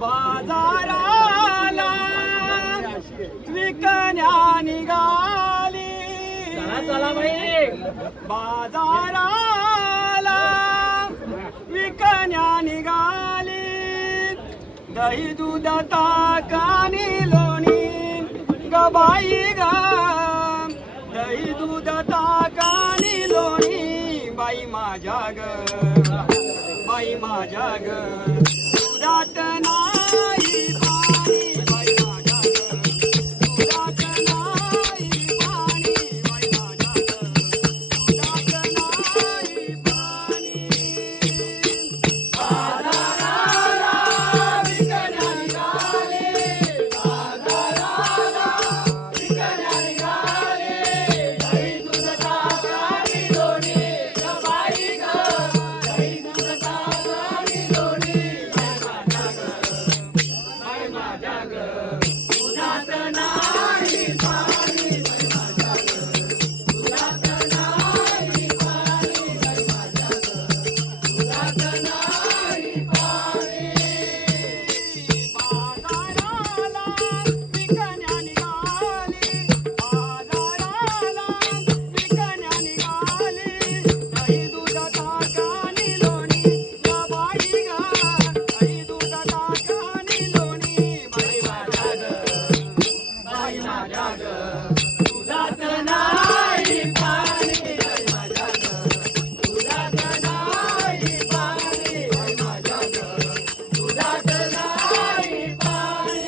बाजाराला विकण्या निघाली, चला बाई बाजाराला विकण्या निघाली, दही दूध ताकानी लोणी गबाई ग, दही दूध ताकानी लोणी बाई माझ्या ग, बाई माझ्या ग, दुधात नाही पाणी बाई माझ्या ग, दुधात नाही पाणी बाई माझ्या ग, दुधात नाही पाणी. बाजाराला विकण्या निघाली, बाजाराला विकण्या निघाली, दही दूध ताकानी लोणी गबाई ग, दही दूध ताकानी लोणी बाई माझ्या ग, दुधात नाही पाणी बाई माझ्या ग, दुधात नाही पाणी बाई माझ्या ग, दुधात नाही पाणी. बाजाराला विकण्या निघाली, बाजाराला विकण्या निघाली, दही दूध ताकानी लोणी गबाई ग, दही दूध ताकानी लोणी बाई माझ्या ग, बाई माझ्या ग, दुधात नाही पाणी बाई माझ्या ग, दुधात नाही पाणी बाई माझ्या ग, दुधात नाही पाणी.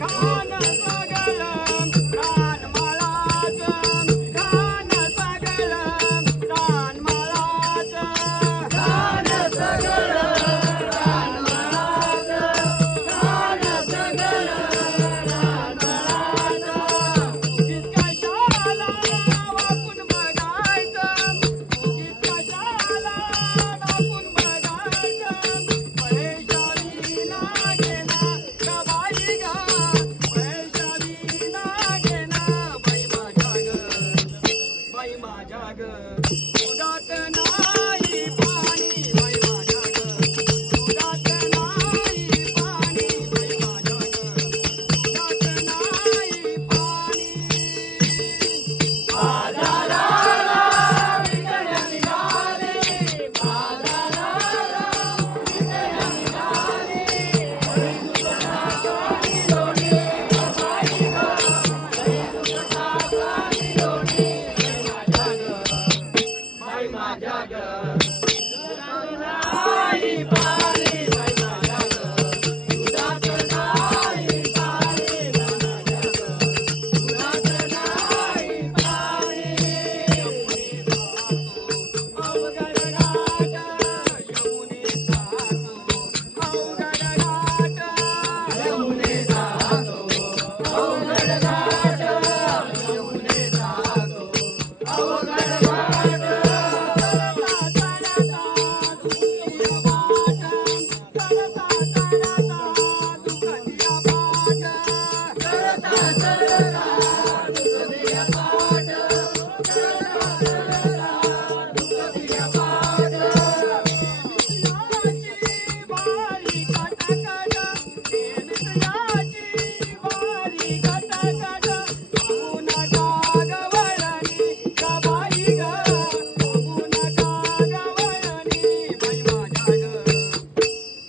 खान सगळं रान मळाचं, खान सगळं रान मळाचं, खान सगळं रान मळाचं, खान सगळं रान मळाचं. उगीच कशाला वाकून बघायचं, उगीच कशाला वाकून बघायचं, पैशावी लागेना गबाई ग, पैशावी लागेना बाई माझ्या ग, बाई माझ्या ग, दुधात नाही पाणी बाई माझ्या ग, दुधात नाही पाणी बाई माझ्या ग, दुधात नाही पाणी. बाजाराला विकण्या निघाली, बाजाराला विकण्या निघाली, दही दूध ताकानी लोणी गबाई ग, दही दूध ताकानी लोणी बाई माझ्या ग, दुधात नाही पाणी बाई माझ्या ग, दुधात नाही पाणी बाई माझ्या ग, दुधात नाही पाणी. अवघड घाट यमुने जातो, अवघड घाट यमुने जातो, अवघड घाट यमुने जातो, अवघड घाट.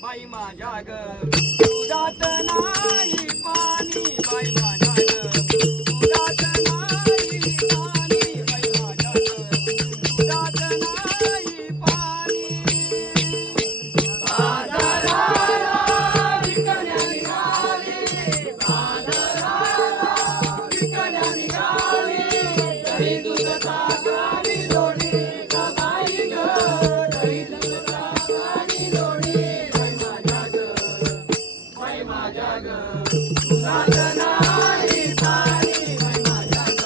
बाई माझ्या ग, दुधात नाही पाणी बाई माझ्या ग, दुधात नाही पाणी बाई माझ्या ग, दुधात नाही पाणी. बाजाराला विकण्या निघाली, बाजाराला विकण्या निघाली, दही दूध ताकानी लोणी गबाई ग, दही दूध ताकानी लोणी बाई माझ्या ग, बाई माझ्या ग, दुधात नाही पाणी बाई माझ्या ग,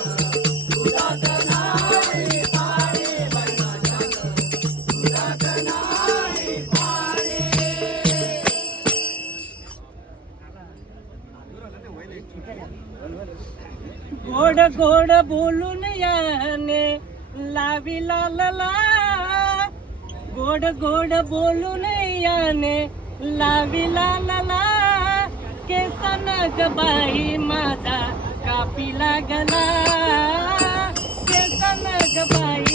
दुधात नाही पाणी बाई माझ्या ग, दुधात नाही पाणी. गोड गोड बोलून याने लावी लालला, गोड गोड बोलून याने लावी लालला, केसन ग बाई माझा कापी लागला, केसन ग बाई